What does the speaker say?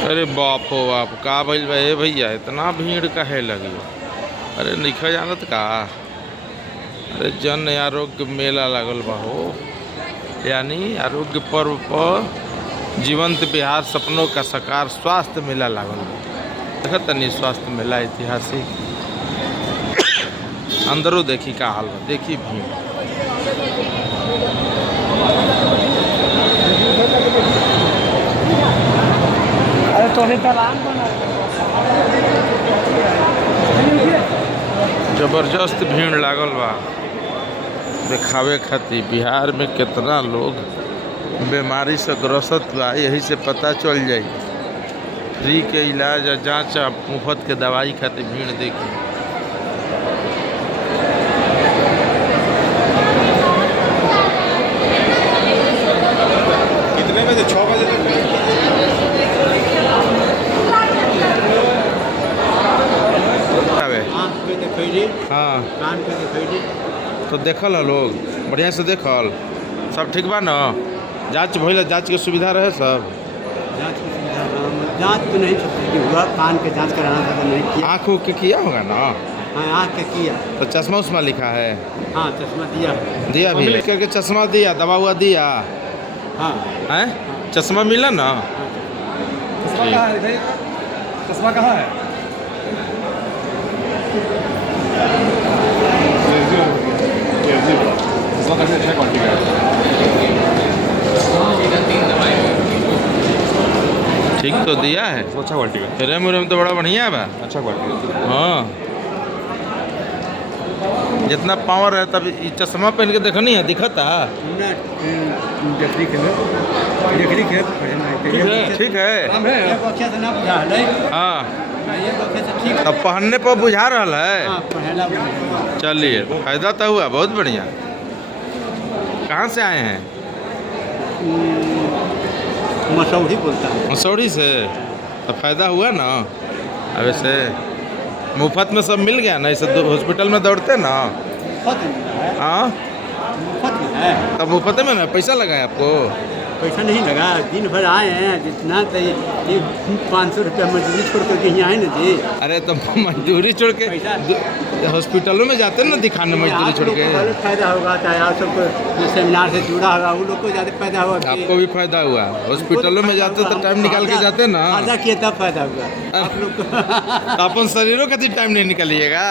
अरे बाप हो बाप, का भइल बा ए भैया, इतना भीड़ काहे लगी? अरे नइखे जानत का? अरे जन आरोग्य मेला लागल बा हो, यानी आरोग्य पर्व पर जीवंत बिहार सपनों का साकार स्वास्थ्य मेला लागल बा। देखत तनी स्वास्थ्य मेला ऐतिहासिक, अंदरों देखी का हाल बा, देखी भीड़। जबरदस्त भीड़ लागल बा दिखावे खातिर बिहार में कितना लोग बीमारी से ग्रस्त बा, यही से पता चल जाई। फ्री के इलाज और जांच मुफ्त के दवाई खातिर भीड़ देखी। कितने बजे? 6 बजे तक। हाँ, तो देखल है लोग बढ़िया से देखल, सब ठीक बा न? जांच भइल, जांच के सुविधा रहे सब? जांच की सुविधा, जांच तो नहीं सकती हुआ, कान के जांच कराना था तो नहीं किया। आँखों के किया होगा ना? हाँ, आँख के किया। तो चश्मा उस्मा लिखा है? हाँ, चश्मा दिया। दिया भी लिख करके चश्मा दिया, दवा हुआ दिया? हाँ हैं? चश्मा मिला ना? चश्मा कहाँ है? चश्मा कहाँ है? चश्मा काफी अच्छा क्वालिटी का है। ठीक तो दिया है, अच्छा क्वालिटी का, फ्रेम उरेम तो बड़ा बढ़िया बा। अच्छा क्वालिटी का। हाँ, जितना पावर है तब ई चश्मा पहन के देखनी है, दिखता ठीक है। हाँ, अब पहनने पर बुझा रहा है। चलिए, फायदा तो हुआ, बहुत बढ़िया। कहाँ से आए हैं? मसौड़ी बोलता है। मसौड़ी से? तो फायदा हुआ ना? अब वैसे मुफ्त में सब मिल गया ना, इसे हॉस्पिटल में दौड़ते ना? हाँ, तब मुफ्त में ना पैसा लगा है आपको? पैसा नहीं लगा, दिन भर आए हैं, जितना तो ये 500 रुपया मजदूरी छोड़ करके यहाँ आए ना जी। अरे तो मजदूरी छोड़ के हॉस्पिटलों में जाते ना दिखाने, मजदूरी छोड़ के। फायदा होगा, चाहे आप सबको जो सेमिनार से जुड़ा होगा वो लोग को ज़्यादा फायदा होगा। आपको भी फायदा हुआ, हॉस्पिटलों में जाते तो टाइम निकाल के जाते ना। फायदा किए तब फायदा हुआ आप लोग को। तो अपन शरीरों का टाइम नहीं निकालिएगा।